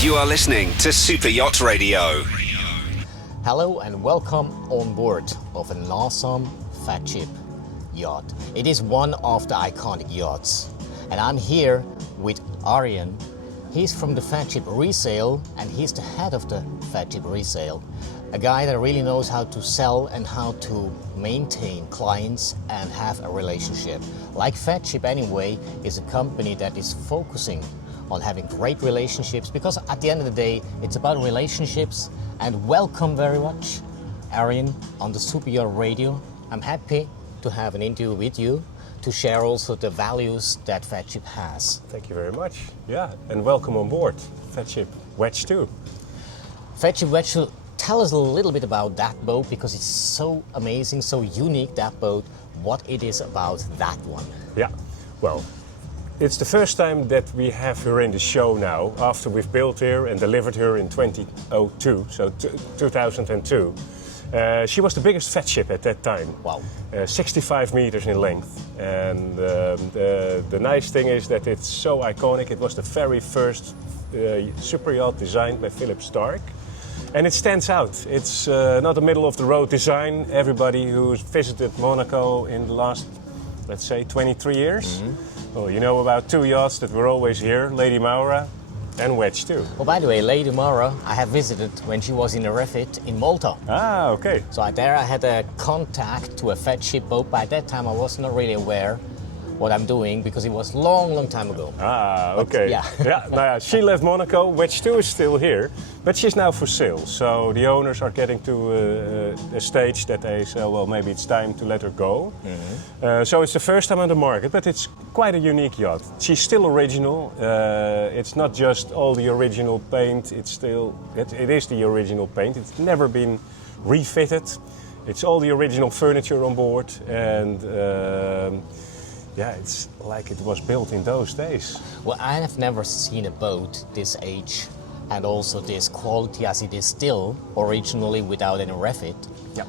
You are listening to Super Yacht Radio. Hello and welcome on board of an awesome Feadship yacht. It is one of the iconic yachts. And I'm here with Arjen. He's from the Feadship Resale and he's the head of the Feadship Resale. A guy that really knows how to sell and how to maintain clients and have a relationship. Like Feadship anyway is a company that is focusing on having great relationships, because at the end of the day it's about relationships. And welcome very much, Arjen, on the Super Yacht Radio. I'm happy to have an interview with you to share also the values that Feadship has. Thank you very much. Yeah, and welcome on board Feadship Wedge 2. Feadship Wedge 2, tell us a little bit about that boat, because it's so amazing, so unique, that boat, what it is about that one. Yeah, well, it's the first time that we have her in the show now, after we've built her and delivered her in 2002, so 2002. She was the biggest Feadship at that time. Wow. 65 meters in length. And the nice thing is that it's so iconic. It was the very first super yacht designed by Philip Stark. And it stands out. It's not a middle-of-the-road design. Everybody who's visited Monaco in the last, let's say, 23 years, well, you know about two yachts that were always here, Lady Maura and Wedge 2. Well, by the way, Lady Maura, I have visited when she was in a refit in Malta. Ah, okay. So there I had a contact to a Feadship boat. By that time I was not really aware what I'm doing, because it was long time ago. Ah, okay. But, yeah. She left Monaco. Wedge 2 is still here, but she's now for sale. So the owners are getting to a stage that they say, well, maybe it's time to let her go. So it's the first time on the market, but it's quite a unique yacht. She's still original. It's not just all the original paint. It is the original paint. It's never been refitted. It's all the original furniture on board, and yeah, it's like it was built in those days. Well, I have never seen a boat this age and also this quality as it is still originally without any refit. Yeah.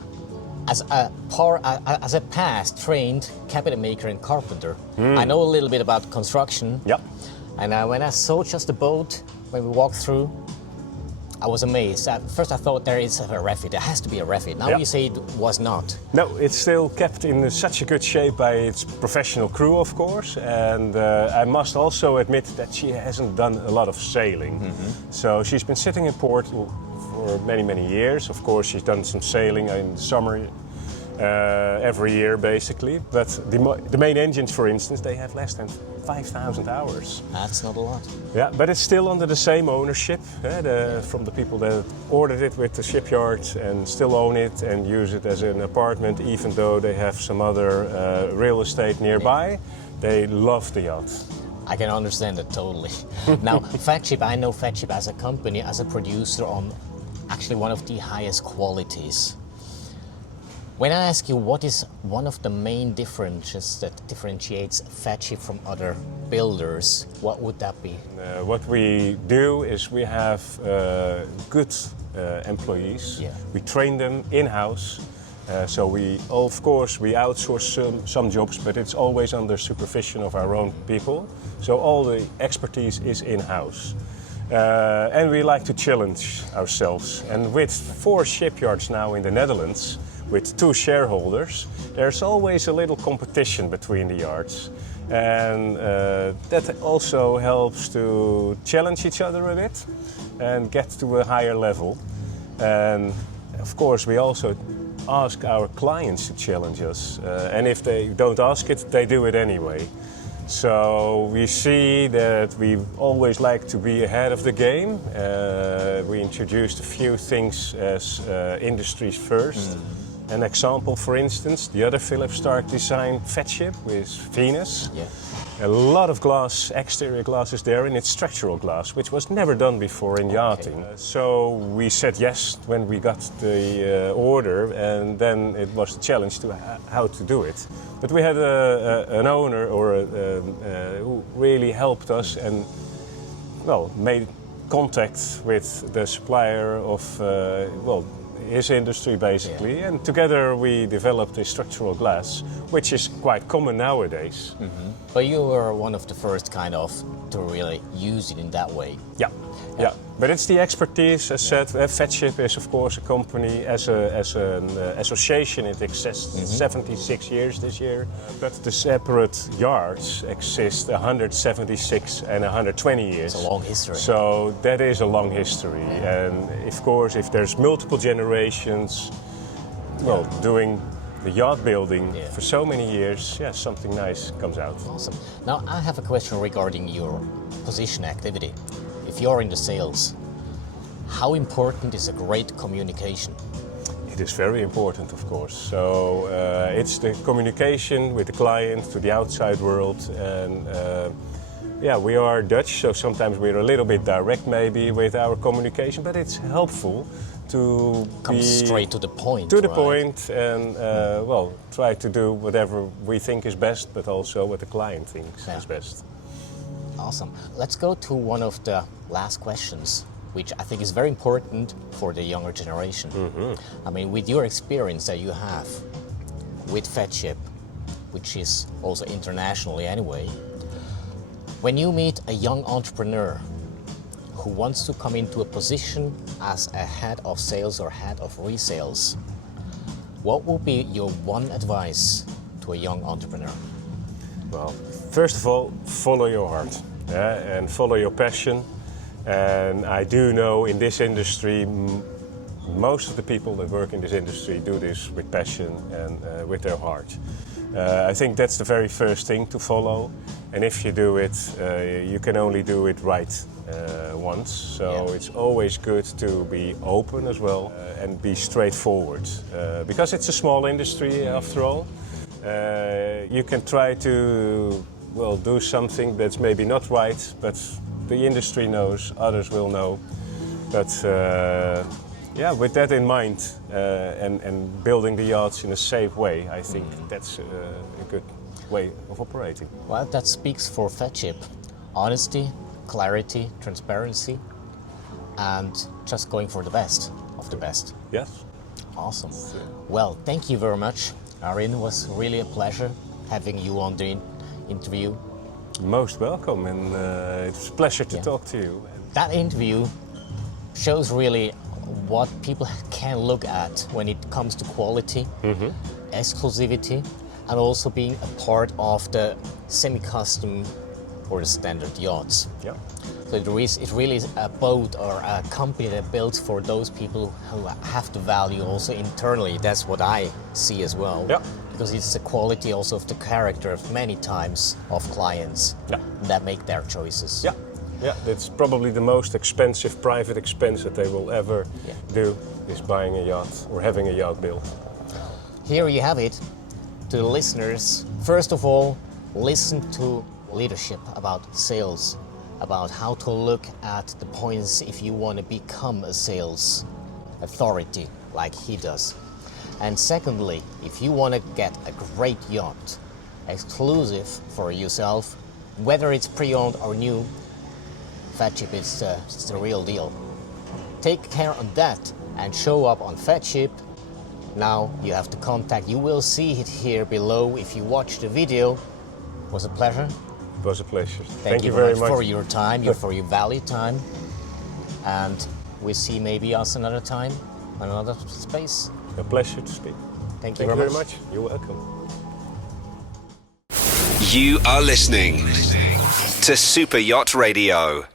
As a past trained cabinet maker and carpenter, I know a little bit about construction. Yep. And when I saw just the boat, when we walked through, I was amazed. At first I thought there is a refit, there has to be a refit. Now you say it was not. No, it's still kept in such a good shape by its professional crew, of course. And I must also admit that she hasn't done a lot of sailing. So she's been sitting in port for many years. Of course, she's done some sailing in the summer every year, basically. But the main engines, for instance, they have less than 5,000 hours. That's not a lot. Yeah, but it's still under the same ownership from the people that ordered it with the shipyard and still own it and use it as an apartment, even though they have some other real estate nearby. They love the yacht. I can understand that totally. Now, Feadship, I know Feadship as a company, as a producer on actually one of the highest qualities. When I ask you what is one of the main differences that differentiates Feadship from other builders, what would that be? What we do is we have good employees. Yeah. We train them in-house. So we outsource some jobs, but it's always under supervision of our own people. So all the expertise is in-house. And we like to challenge ourselves. And with 4 shipyards now in the Netherlands, with 2 shareholders, there's always a little competition between the yards. And that also helps to challenge each other a bit and get to a higher level. And of course, we also ask our clients to challenge us. And if they don't ask it, they do it anyway. So we see that we always like to be ahead of the game. We introduced a few things as industries first. An example, for instance, the other Philip Stark designed Feadship with Venus. Yeah. A lot of glass, exterior glasses there, and it's structural glass, which was never done before in yachting. So we said yes when we got the order, and then it was the challenge to how to do it. But we had an owner who really helped us and, well, made contact with the supplier of, his industry basically, and together we developed a structural glass, which is quite common nowadays. But you were one of the first kind of to really use it in that way. Yeah. But it's the expertise. As said, Feadship is of course a company as an association. It exists 76 years this year. But the separate yards exist 176 and 120 years. It's a long history. So that is a long history. And of course, if there's multiple generations, well, doing the yacht building for so many years, something nice comes out. Awesome. Now I have a question regarding your position activity. If you're in the sales, how important is a great communication? It is very important, of course. So it's the communication with the client to the outside world. And we are Dutch, so sometimes we're a little bit direct maybe with our communication, but it's helpful to come straight to the point. To the point, and try to do whatever we think is best, but also what the client thinks is best. Awesome. Let's go to one of the last questions, which I think is very important for the younger generation. I mean, with your experience that you have with Feadship, which is also internationally anyway, when you meet a young entrepreneur who wants to come into a position as a head of sales or head of resales, what would be your one advice to a young entrepreneur? Well, first of all, follow your heart and follow your passion. And I do know in this industry, most of the people that work in this industry do this with passion and with their heart. I think that's the very first thing to follow. And if you do it, you can only do it right once. So it's always good to be open as well and be straightforward. Because it's a small industry after all. You can try to do something that's maybe not right, but the industry knows, others will know. But with that in mind and building the yachts in a safe way, I think that's a good way of operating. Well, that speaks for Feadship. Honesty, clarity, transparency, and just going for the best of the best. Yes. Awesome. Well, thank you very much, Arjen. It was really a pleasure having you on the interview. Most welcome, and it's a pleasure to talk to you. That interview shows really what people can look at when it comes to quality, exclusivity, and also being a part of the semi-custom or the standard yachts. Yeah. So it really is a boat or a company that builds for those people who have the value also internally. That's what I see as well. Yeah. Because it's the quality also of the character of many times of clients that make their choices. Yeah, that's probably the most expensive private expense that they will ever do, is buying a yacht or having a yacht built. Here you have it. To the listeners, first of all, listen to leadership about sales, about how to look at the points if you want to become a sales authority like he does. And secondly, if you want to get a great yacht, exclusive for yourself, whether it's pre-owned or new, Feadship is the real deal. Take care of that and show up on Feadship. Now you have to contact. You will see it here below if you watch the video. It was a pleasure. It was a pleasure. Thank you very much for your time, for your valued time. And we'll see maybe us another time, another space. A pleasure to speak. Thank you very much. You're welcome. You are listening to Super Yacht Radio.